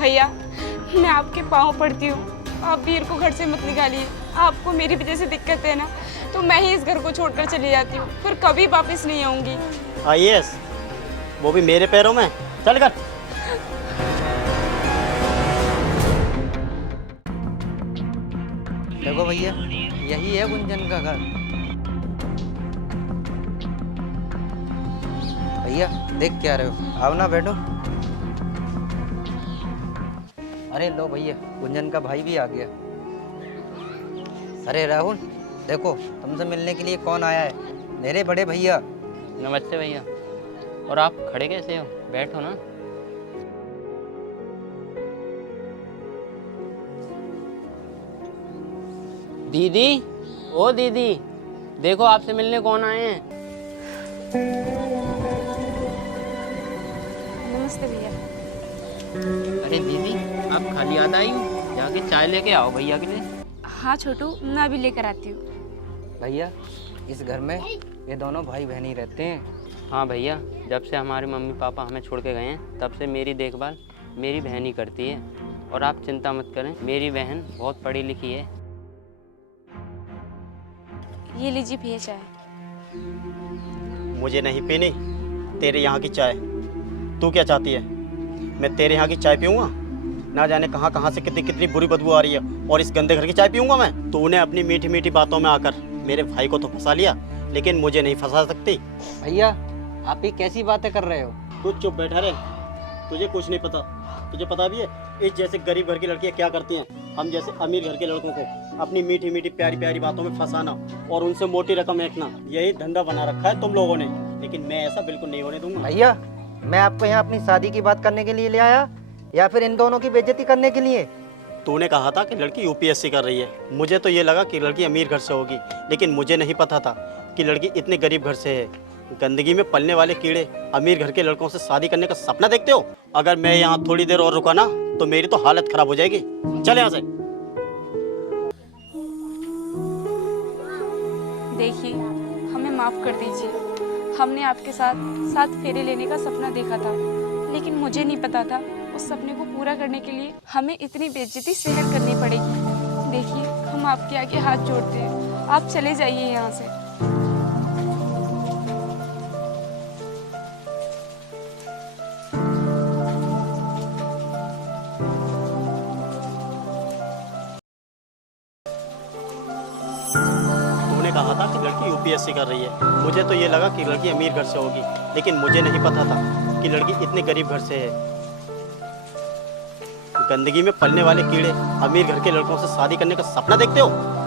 भैया मैं आपके पाँव पड़ती हूँ, आप वीर को घर से मत निकालिए। आपको मेरी वजह से दिक्कत है ना, तो मैं ही इस घर को छोड़कर चली जाती हूँ, फिर कभी वापस नहीं आऊँगी। आईएएस वो भी मेरे पैरों में, चल कर। देखो भैया, यही है गुंजन का घर। भैया देख क्या रहे हो, आओ ना बैठो। अरे लो भैया, गुंजन का भाई भी आ गया। अरे राहुल देखो, तुमसे मिलने के लिए कौन आया है, मेरे बड़े भैया। नमस्ते भैया। और आप खड़े कैसे हो, बैठो ना। दीदी, ओ दीदी, देखो आपसे मिलने कौन आए हैं। नमस्ते भैया। अरे दीदी, आप खाली याद आई हो, जाके चाय लेके आओ भैया के लिए। हाँ छोटू, मैं अभी लेकर आती हूँ। भैया इस घर में ये दोनों भाई बहन ही रहते हैं। हाँ भैया, जब से हमारे मम्मी पापा हमें छोड़ के गए हैं, तब से मेरी देखभाल मेरी बहन ही करती है। और आप चिंता मत करें, मेरी बहन बहुत पढ़ी लिखी है। ये लीजिए भैया चाय। मुझे नहीं पीनी तेरे यहाँ की चाय। तू क्या चाहती है, मैं तेरे यहाँ की चाय पीऊँगा? ना जाने कहाँ कहाँ से कितनी कितनी बुरी बदबू आ रही है, और इस गंदे घर की चाय पीऊँगा मैं? तूने अपनी मीठी मीठी बातों में आकर मेरे भाई को तो फंसा लिया, लेकिन मुझे नहीं फंसा सकती। भैया आप ही कैसी बातें कर रहे हो? तू चुप बैठा रहे, तुझे कुछ नहीं पता। तुझे पता भी है इस जैसे गरीब घर की लड़कियां क्या करती हैं? हम जैसे अमीर घर के लड़कों को अपनी मीठी मीठी प्यारी प्यारी बातों में फंसाना और उनसे मोटी रकम फेंकना, यही धंधा बना रखा है तुम लोगों ने। लेकिन मैं ऐसा बिल्कुल नहीं होने दूंगा। भैया मैं आपको यहाँ अपनी शादी की बात करने के लिए ले आया या फिर इन दोनों की बेइज्जती करने के लिए? तूने कहा था कि लड़की यूपीएससी कर रही है, मुझे तो ये लगा कि लड़की अमीर घर से होगी, लेकिन मुझे नहीं पता था कि लड़की इतने गरीब घर से है। गंदगी में पलने वाले कीड़े अमीर घर के लड़कों से शादी करने का सपना देखते हो? अगर मैं यहाँ थोड़ी देर और रुका ना तो मेरी तो हालत खराब हो जाएगी। चल यहाँ से। देखिए, हमें माफ़ कर दीजिए। हमने आपके साथ 7 फेरे लेने का सपना देखा था, लेकिन मुझे नहीं पता था उस सपने को पूरा करने के लिए हमें इतनी बेइज्जती सहन करनी पड़ेगी। देखिए, हम आपके आगे हाथ जोड़ते हैं, आप चले जाइए यहाँ से। कहा था कि लड़की यूपीएससी कर रही है, मुझे तो ये लगा कि लड़की अमीर घर से होगी, लेकिन मुझे नहीं पता था कि लड़की इतने गरीब घर से है। गंदगी में पलने वाले कीड़े अमीर घर के लड़कों से शादी करने का सपना देखते हो?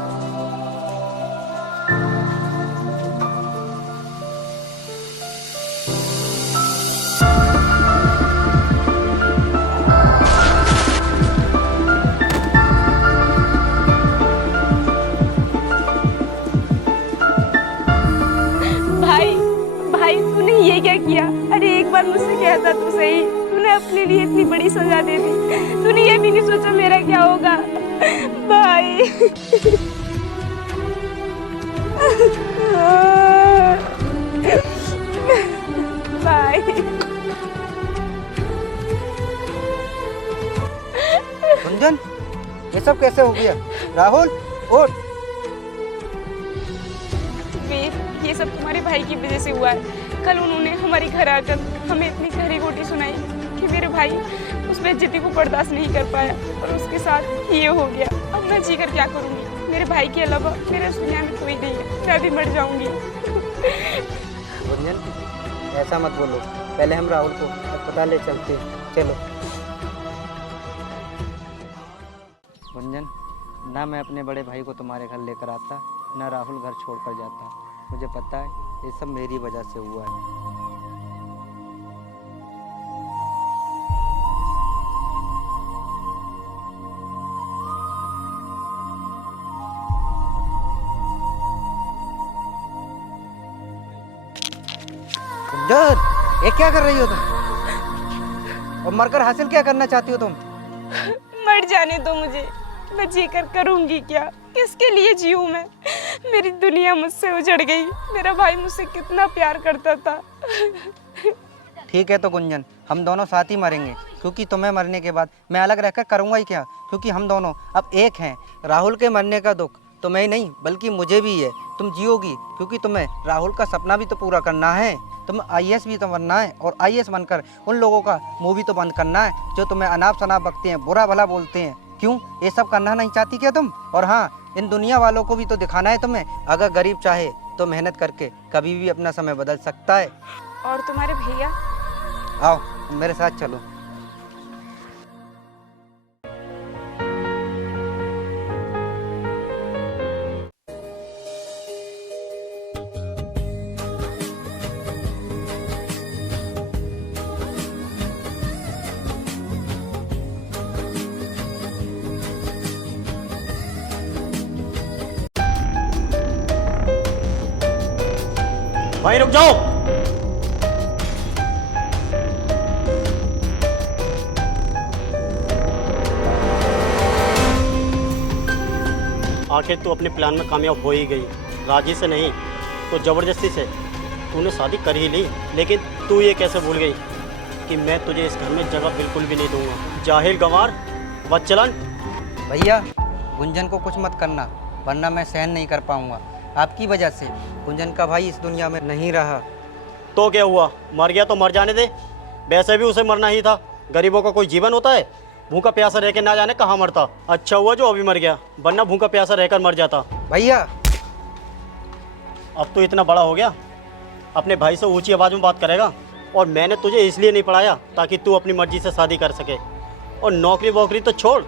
ये क्या किया? अरे एक बार मुझसे कहता तो सही, तूने अपने लिए इतनी बड़ी सजा दे दी। तूने ये भी नहीं सोचा मेरा क्या होगा? भाई भाई गुंजन, ये सब कैसे हो गया? राहुल उठ। वीर, ये सब तुम्हारे भाई की वजह से हुआ है। कल उन्होंने हमारे घर आकर हमें इतनी गहरी गोटी सुनाई कि मेरे भाई उस बेइज्जती को बर्दाश्त नहीं कर पाया और उसके साथ ये हो गया। अब मैं जी कर क्या करूँगी? मेरे भाई के अलावा मेरे इस दुनिया में कोई नहीं है, मैं भी मर जाऊँगी। गुंजन ऐसा मत बोलो, पहले हम राहुल को अस्पताल ले चलते हैं, चलो। गुंजन, ना मैं अपने बड़े भाई को तुम्हारे घर लेकर आता, ना राहुल घर छोड़कर जाता। मुझे पता है ये सब मेरी वजह से हुआ है। गुंजन, ये क्या कर रही हो तुम? और मरकर हासिल क्या करना चाहती हो तुम? मर जाने दो मुझे, मैं जी कर करूँगी क्या? किसके लिए जीऊँ मैं? मेरी दुनिया मुझसे उजड़ गई। मेरा भाई मुझसे कितना प्यार करता था। ठीक है तो गुंजन, हम दोनों साथ ही मरेंगे, क्योंकि तुम्हें मरने के बाद मैं अलग रहकर करूँगा ही क्या, क्योंकि हम दोनों अब एक हैं। राहुल के मरने का दुख तुम्हें नहीं बल्कि मुझे भी है। तुम जियोगी क्योंकि तुम्हें राहुल का सपना भी तो पूरा करना है। तुम्हें आईएएस भी तो बनना है, और आईएएस बनकर उन लोगों का मुंह भी तो बंद करना है जो तुम्हें अनाप शनाप बकते हैं, बुरा भला बोलते हैं। क्यों ये सब करना नहीं चाहती क्या तुम? और हाँ, इन दुनिया वालों को भी तो दिखाना है तुम्हें, अगर गरीब चाहे तो मेहनत करके कभी भी अपना समय बदल सकता है। और तुम्हारे भैया? आओ मेरे साथ चलो। भाई रुक जाओ। आखिर तू अपने प्लान में कामयाब हो ही गई, राजी से नहीं तो जबरदस्ती से तूने शादी कर ही ली। लेकिन तू ये कैसे भूल गई कि मैं तुझे इस घर में जगह बिल्कुल भी नहीं दूंगा। जाहिल गंवार बदचलन। भैया गुंजन को कुछ मत करना, वरना मैं सहन नहीं कर पाऊंगा। आपकी वजह से गुंजन का भाई इस दुनिया में नहीं रहा। तो क्या हुआ, मर गया तो मर जाने दे, वैसे भी उसे मरना ही था। गरीबों का कोई जीवन होता है? भूखा प्यासा रह के ना जाने कहाँ मरता। अच्छा हुआ जो अभी मर गया, वरना भूखा प्यासा रहकर मर जाता। भैया अब तो इतना बड़ा हो गया, अपने भाई से ऊंची आवाज़ में बात करेगा। और मैंने तुझे इसलिए नहीं पढ़ाया ताकि तू अपनी मर्जी से शादी कर सके। और नौकरी वोकरी तो छोड़,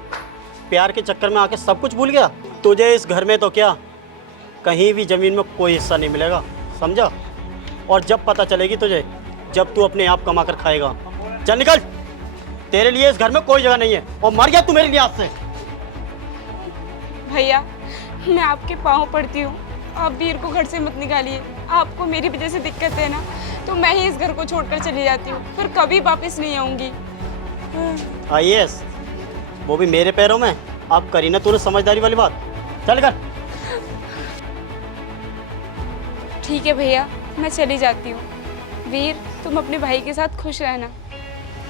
प्यार के चक्कर में आके सब कुछ भूल गया। तुझे इस घर में तो क्या, कहीं भी ज़मीन में कोई हिस्सा नहीं मिलेगा, समझा? और जब पता चलेगी तुझे, जब तू अपने आप कमा कर खाएगा। चल निकल, तेरे लिए इस घर में कोई जगह नहीं है, और मर गया तू मेरे लिए आज से। भैया मैं आपके पाँव पड़ती हूँ, आप वीर को घर से मत निकालिए। आपको मेरी वजह से दिक्कत है ना, तो मैं ही इस घर को छोड़कर चली जाती हूँ, फिर कभी वापस नहीं आऊँगी। आईएएस वो भी मेरे पैरों में। अब करी ना तूने समझदारी वाली बात, चल कर। ठीक है भैया, मैं चली जाती हूँ। वीर तुम अपने भाई के साथ खुश रहना।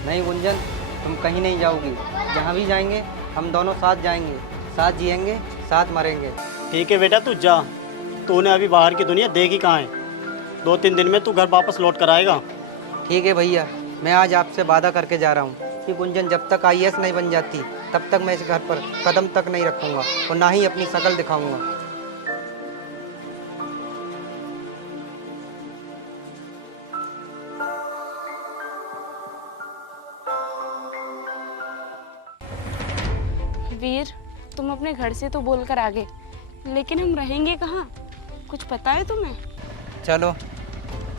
नहीं गुंजन, तुम कहीं नहीं जाओगी। जहाँ भी जाएंगे हम दोनों साथ जाएंगे, साथ जिएंगे, साथ मरेंगे। ठीक है बेटा, तू जा। तूने अभी बाहर की दुनिया देखी कहाँ है। 2-3 दिन में तू घर वापस लौट कर आएगा। ठीक है भैया, मैं आज आपसे वादा करके जा रहा हूँ कि गुंजन जब तक आईएएस नहीं बन जाती तब तक मैं इस घर पर कदम तक नहीं रखूँगा, और ना ही अपनी शक्ल दिखाऊँगा। वीर तुम अपने घर से तो बोलकर आ गए, लेकिन हम रहेंगे कहाँ, कुछ पता है तुम्हें? चलो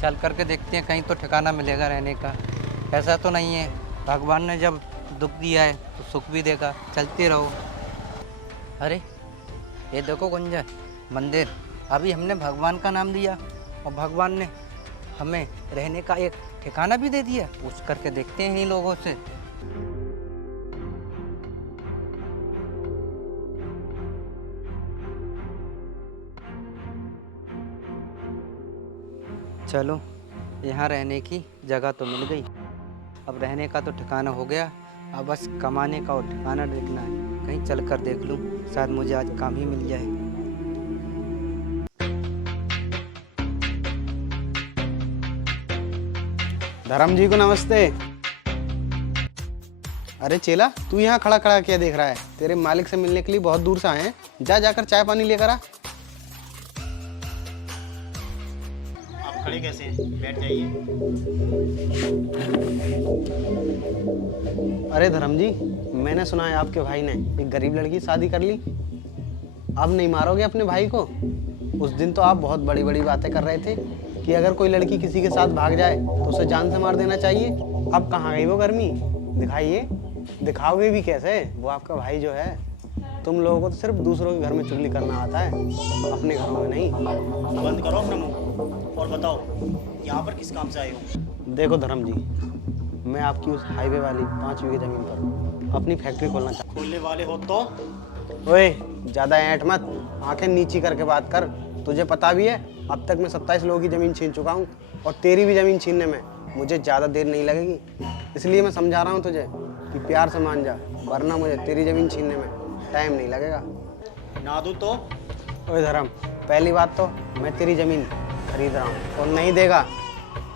चल करके देखते हैं, कहीं तो ठिकाना मिलेगा रहने का। ऐसा तो नहीं है, भगवान ने जब दुख दिया है तो सुख भी देगा। चलते रहो। अरे ये देखो गुंजन, मंदिर। अभी हमने भगवान का नाम दिया और भगवान ने हमें रहने का एक ठिकाना भी दे दिया। पूछ करके देखते हैं इन लोगों से। चलो यहाँ रहने की जगह तो मिल गई, अब रहने का तो ठिकाना हो गया। अब बस कमाने का और ठिकाना देखना है। कहीं चल कर देख लूँ, शायद मुझे आज काम ही मिल जाए। धर्म जी को नमस्ते। अरे चेला, तू यहाँ खड़ा खड़ा क्या देख रहा है? तेरे मालिक से मिलने के लिए बहुत दूर से आए हैं। जा जाकर चाय पानी लेकर आ। आप खड़े कैसे हैं? बैठ जाइए। अरे धर्म जी, मैंने सुना है आपके भाई ने एक गरीब लड़की की शादी कर ली। अब नहीं मारोगे अपने भाई को? उस दिन तो आप बहुत बड़ी बड़ी बातें कर रहे थे कि अगर कोई लड़की किसी के साथ भाग जाए तो उसे जान से मार देना चाहिए। अब कहाँ गई वो गर्मी? दिखाइए। दिखाओगे भी कैसे? वो आपका भाई जो है, तुम लोगों को तो सिर्फ दूसरों के घर में चुगली करना आता है, अपने घरों में नहीं। बंद करो अपना मुंह और बताओ यहाँ पर किस काम से आए हो? देखो धर्म जी, मैं आपकी उस हाईवे वाली 5 बीघे जमीन पर अपनी फैक्ट्री खोलना चाहता खोलने वाले हो तो? हूँ। ओए ज़्यादा ऐंठ मत, आंखें नीची करके बात कर। तुझे पता भी है अब तक मैं 27 लोगों की ज़मीन छीन चुका हूँ, और तेरी भी ज़मीन छीनने में मुझे ज़्यादा देर नहीं लगेगी, इसलिए मैं समझा रहा हूँ तुझे कि प्यार से मान जा, वरना मुझे तेरी ज़मीन छीनने में टाइम नहीं लगेगा। ना दूँ तो? ओए धर्म, पहली बात तो मैं तेरी ज़मीन खरीद रहा हूँ और नहीं देगा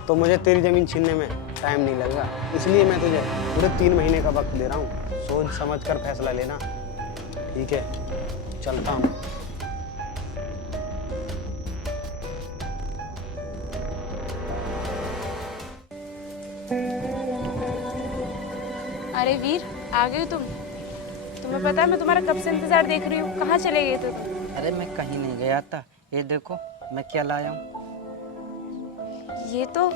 तो मुझे तेरी ज़मीन छीनने में टाइम नहीं लगेगा, इसलिए मैं तुझे पूरे 3 महीने का वक्त दे रहा हूँ। सोच समझ कर फैसला लेना, ठीक है? चलता हूँ। अरे वीर, आ गए तुम? तुम्हें पता है मैं तुम्हारा कब से इंतजार देख रही हूँ। कहाँ चले गए थे तुम? अरे मैं कहीं नहीं गया था, ये देखो मैं क्या लाया हूँ। ये तो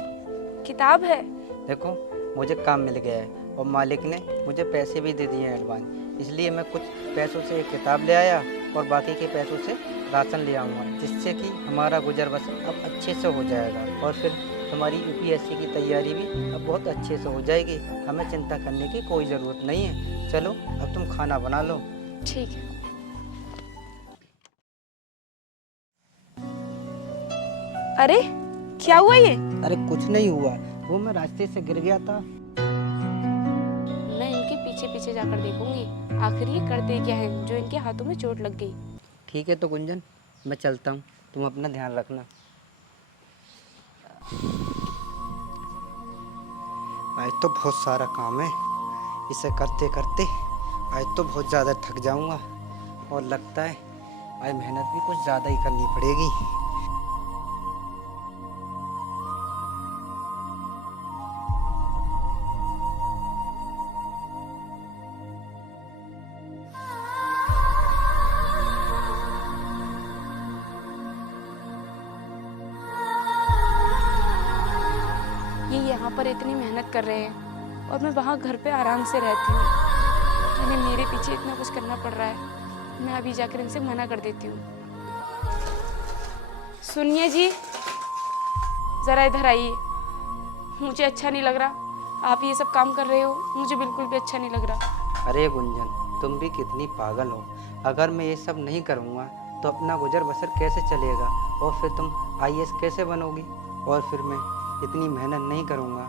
किताब है। देखो मुझे काम मिल गया है और मालिक ने मुझे पैसे भी दे दिए हैं एडवांस, इसलिए मैं कुछ पैसों से एक किताब ले आया और बाकी के पैसों से राशन ले आऊँगा, जिससे कि हमारा गुजर बसर अब अच्छे से हो जाएगा और फिर तुम्हारी यूपीएससी की तैयारी भी अब बहुत अच्छे से हो जाएगी। हमें चिंता करने की कोई ज़रूरत नहीं है। चलो अब तुम खाना बना लो। ठीक है। अरे क्या हुआ ये? अरे कुछ नहीं हुआ, वो मैं रास्ते से गिर गया था। मैं इनके पीछे पीछे जाकर देखूंगी, आखिर ये करते क्या है जो इनके हाथों में चोट लग गई। ठीक है तो गुंजन, मैं चलता हूँ, तुम अपना ध्यान रखना। आज तो बहुत सारा काम है, इसे करते करते आज तो बहुत ज़्यादा थक जाऊंगा और लगता है आज मेहनत भी कुछ ज़्यादा ही करनी पड़ेगी। ये यहाँ पर इतनी मेहनत कर रहे हैं और मैं वहाँ घर पे आराम से रहती हूँ। मैंने मेरे पीछे इतना कुछ करना पड़ रहा है। मैं अभी जाकर इनसे मना कर देती हूँ। सुनिए जी, ज़रा इधर आइए। मुझे अच्छा नहीं लग रहा आप ये सब काम कर रहे हो, मुझे बिल्कुल भी अच्छा नहीं लग रहा। अरे गुंजन, तुम भी कितनी पागल हो। अगर मैं ये सब नहीं करूँगा तो अपना गुजर बसर कैसे चलेगा और फिर तुम आईएएस कैसे बनोगी? और फिर मैं इतनी मेहनत नहीं करूँगा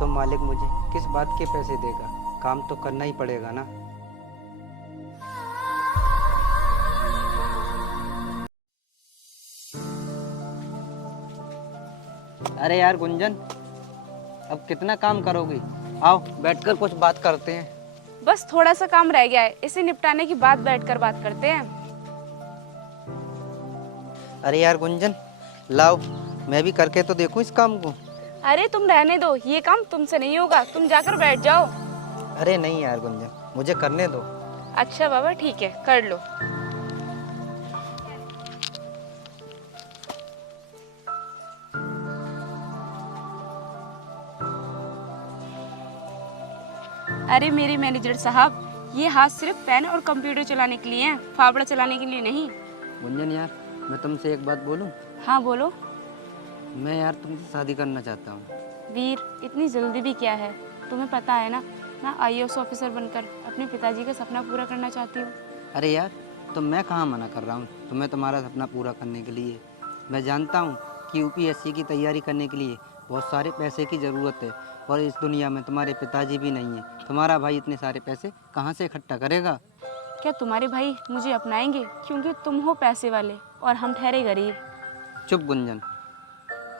तो मालिक मुझे किस बात के पैसे देगा? काम तो करना ही पड़ेगा ना। अरे यार गुंजन, अब कितना काम करोगी? आओ बैठकर कुछ बात करते हैं। बस थोड़ा सा काम रह गया है, इसे निपटाने के बाद बैठकर बात करते हैं। अरे यार गुंजन, लाओ मैं भी करके तो देखूं इस काम को। अरे तुम रहने दो, ये काम तुमसे नहीं होगा, तुम जाकर बैठ जाओ। अरे नहीं यार गुंजन, मुझे करने दो। अच्छा बाबा ठीक है, कर लो। अरे मेरे मैनेजर साहब, ये हाथ सिर्फ पेन और कंप्यूटर चलाने के लिए हैं, फावड़ा चलाने के लिए नहीं। गुंजन यार, मैं तुमसे एक बात बोलूं? हाँ बोलो। मैं यार तुमसे शादी करना चाहता हूँ। वीर, इतनी जल्दी भी क्या है? तुम्हें पता है ना, मैं आईएएस ऑफिसर बनकर अपने पिताजी का सपना पूरा करना चाहती हूँ। अरे यार, तो मैं कहाँ मना कर रहा हूँ तुम्हें तुम्हारा सपना पूरा करने के लिए। मैं जानता हूँ कि यूपीएससी की तैयारी करने के लिए बहुत सारे पैसे की ज़रूरत है और इस दुनिया में तुम्हारे पिताजी भी नहीं हैं। तुम्हारा भाई इतने सारे पैसे कहाँ से इकट्ठा करेगा? क्या तुम्हारे भाई मुझे अपनाएंगे क्योंकि तुम हो पैसे वाले और हम ठहरे गरीब? चुप गुंजन,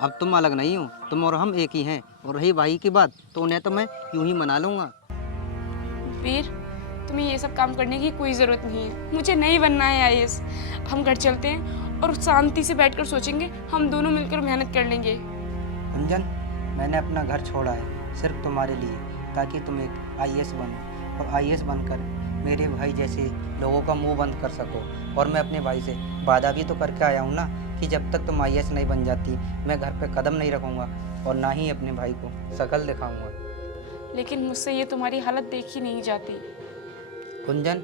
अब तुम अलग नहीं हो, तुम और हम एक ही हैं। और रही भाई की बात, तो उन्हें तो मैं यूं ही मना लूँगा। वीर, तुम्हें ये सब काम करने की कोई ज़रूरत नहीं है। मुझे नहीं बनना है आईएएस। हम घर चलते हैं और शांति से बैठकर सोचेंगे, हम दोनों मिलकर मेहनत कर लेंगे। गुंजन, मैंने अपना घर छोड़ा है सिर्फ तुम्हारे लिए, ताकि तुम एक आईएएस बनो और आईएएस बनकर मेरे भाई जैसे लोगों का मुंह बंद कर सको। और मैं अपने भाई से वादा भी तो करके आया हूँ ना कि जब तक तुम आईएएस नहीं बन जाती मैं घर पे कदम नहीं रखूँगा और ना ही अपने भाई को शक्ल दिखाऊँगा। लेकिन मुझसे ये तुम्हारी हालत देखी नहीं जाती। गुंजन,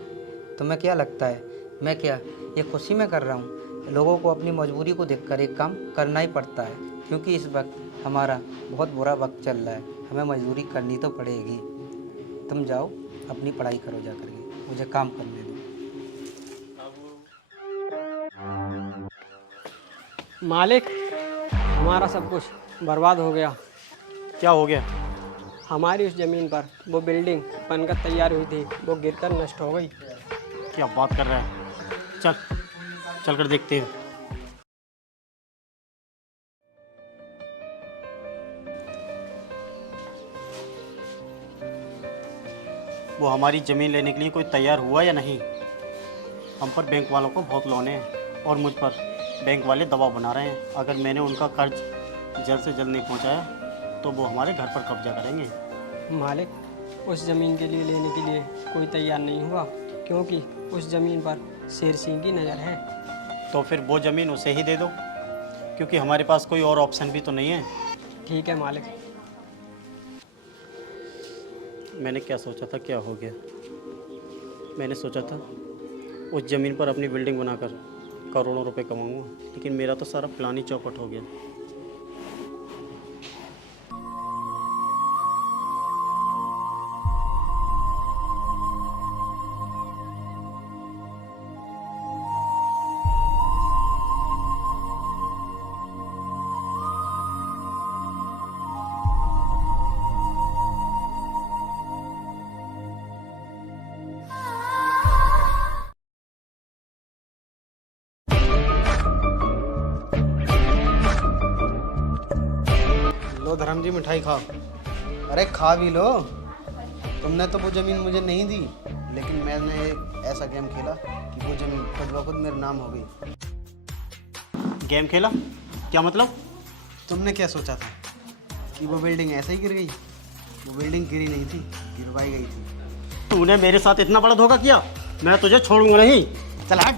तुम्हें क्या लगता है मैं क्या ये खुशी में कर रहा हूँ? लोगों को अपनी मजबूरी को देखकर एक काम करना ही पड़ता है, क्योंकि इस वक्त हमारा बहुत बुरा वक्त चल रहा है, हमें मजदूरी करनी तो पड़ेगी। तुम जाओ अपनी पढ़ाई करो जा करके, मुझे काम करने दो। मालिक, हमारा सब कुछ बर्बाद हो गया। क्या हो गया? हमारी उस ज़मीन पर वो बिल्डिंग बनकर तैयार हुई थी, वो गिरकर नष्ट हो गई। क्या बात कर रहा है? चल चल कर देखते हैं। वो हमारी ज़मीन लेने के लिए कोई तैयार हुआ या नहीं? हम पर बैंक वालों को बहुत लोन है और मुझ पर बैंक वाले दबाव बना रहे हैं। अगर मैंने उनका कर्ज जल्द से जल्द नहीं पहुंचाया तो वो हमारे घर पर कब्जा करेंगे। मालिक, उस ज़मीन के लिए लेने के लिए कोई तैयार नहीं हुआ, क्योंकि उस ज़मीन पर शेर सिंह की नज़र है। तो फिर वो ज़मीन उसे ही दे दो, क्योंकि हमारे पास कोई और ऑप्शन भी तो नहीं है। ठीक है मालिक। मैंने क्या सोचा था, क्या हो गया? मैंने सोचा था उस ज़मीन पर अपनी बिल्डिंग बनाकर करोड़ों रुपए कमाऊंगा, लेकिन मेरा तो सारा प्लान ही चौपट हो गया। लो धर्म जी, मिठाई खाओ। अरे खा भी लो। तुमने तो वो ज़मीन मुझे नहीं दी, लेकिन मैंने एक ऐसा गेम खेला कि वो ज़मीन खुद ब खुद मेरे नाम हो गई। गेम खेला? क्या मतलब? तुमने क्या सोचा था कि वो बिल्डिंग ऐसे ही गिर गई? वो बिल्डिंग गिरी नहीं थी, गिरवाई गई थी। तूने मेरे साथ इतना बड़ा धोखा किया, मैं तुझे छोड़ूंगा नहीं। चल हट।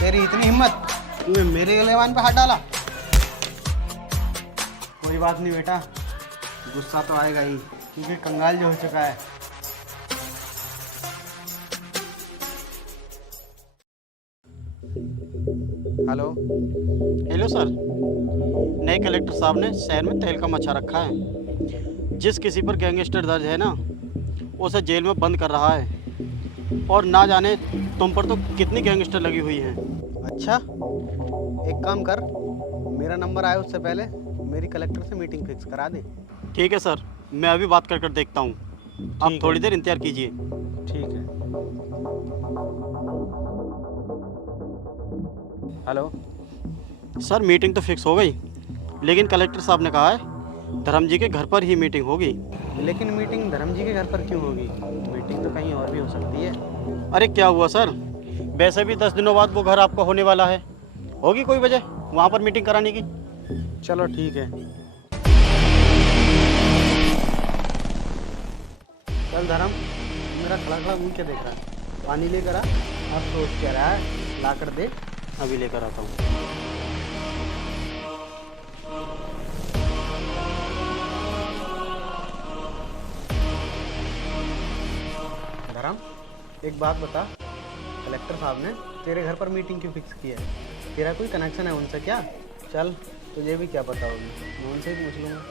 तेरी इतनी हिम्मत, तूने मेरे गलेवान पे हाथ डाला। कोई बात नहीं बेटा, गुस्सा तो आएगा ही, क्योंकि कंगाल जो हो चुका है। हेलो। हेलो सर, नए कलेक्टर साहब ने शहर में तहलका मचा रखा है। जिस किसी पर गैंगस्टर दर्ज है ना, उसे जेल में बंद कर रहा है। और ना जाने तुम पर तो कितनी गैंगस्टर लगी हुई हैं। अच्छा, एक काम कर, मेरा नंबर आया उससे पहले मेरी कलेक्टर से मीटिंग फिक्स करा दे। ठीक है सर, मैं अभी बात कर देखता हूँ। आप ठीक थोड़ी है। देर इंतजार कीजिए। ठीक है। हेलो। सर मीटिंग तो फिक्स हो गई, लेकिन कलेक्टर साहब ने कहा है धर्म जी के घर पर ही मीटिंग होगी। लेकिन मीटिंग धर्म जी के घर पर क्यों होगी? मीटिंग तो कहीं और भी हो सकती है। अरे क्या हुआ सर, वैसे भी 10 दिनों बाद वो घर आपका होने वाला है। होगी कोई वजह वहाँ पर मीटिंग कराने की? चलो ठीक है। चल धर्म, मेरा खड़ा खड़ा मुँह क्या देख रहा है? पानी लेकर आ। अब सोच क्या रहा है, ला कर दे। अभी लेकर आता हूँ। धर्म, एक बात बता, कलेक्टर साहब ने तेरे घर पर मीटिंग क्यों फिक्स की है? तेरा कोई कनेक्शन है उनसे क्या? चल, तुझे भी क्या पता होगी, मैं उनसे ही पूछ लूँगा।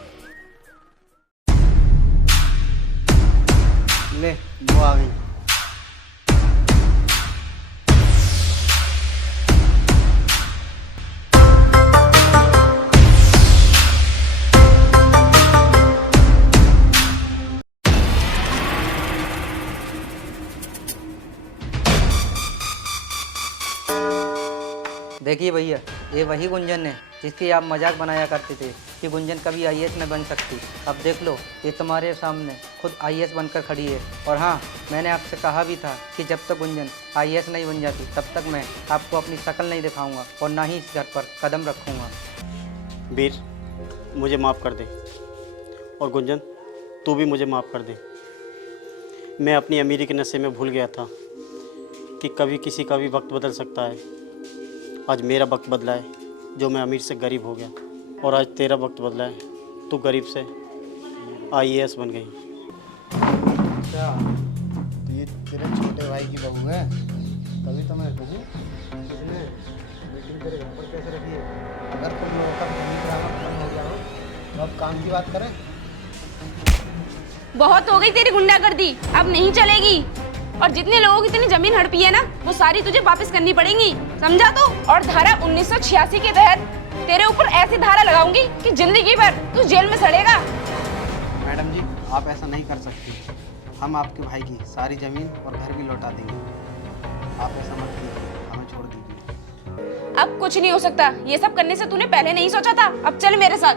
ले, वो आ गई। देखिए भैया, ये वही गुंजन है जिसकी आप मजाक बनाया करते थे कि गुंजन कभी आईएएस न बन सकती। अब देख लो, ये तुम्हारे सामने खुद आईएएस बनकर खड़ी है। और हाँ, मैंने आपसे कहा भी था कि जब तक गुंजन आईएएस नहीं बन जाती तब तक मैं आपको अपनी शक्ल नहीं दिखाऊंगा और ना ही इस घर पर कदम रखूंगा। वीर, मुझे माफ़ कर दे, और गुंजन तू भी मुझे माफ़ कर दे। मैं अपनी अमीरी के नशे में भूल गया था कि कभी किसी का भी वक्त बदल सकता है। आज मेरा वक्त बदला है, जो मैं अमीर से गरीब हो गया, और आज तेरा वक्त बदला है, तू गरीब से आईएएस बन गई। अच्छा, तो ये तेरे छोटे भाई की बहू है? तभी तो मैं कहूँ इसने मीटिंग तेरे घर पर कैसे रखी है? अगर तुम लोगों का भूमि ड्रामा खत्म हो गया हो तो अब काम की बात करें। बहुत हो गई तेरी गुंडागर्दी, अब नहीं चलेगी। और जितने लोगों की इतनी जमीन हड़पी है ना, वो सारी तुझे वापस करनी पड़ेगी, समझा तो? और धारा 1986 के तहत तेरे ऊपर ऐसी धारा लगाऊंगी कि जिंदगी भर तू जेल में सड़ेगा। आप ऐसा नहीं कर सकती। हम आपके भाई की सारी ज़मीन और घर भी लौटा देंगे। आप ऐसा मत कीजिए, हमें छोड़ दीजिए। अब कुछ नहीं हो सकता। ये सब करने से तूने पहले नहीं सोचा था। अब चल मेरे साथ।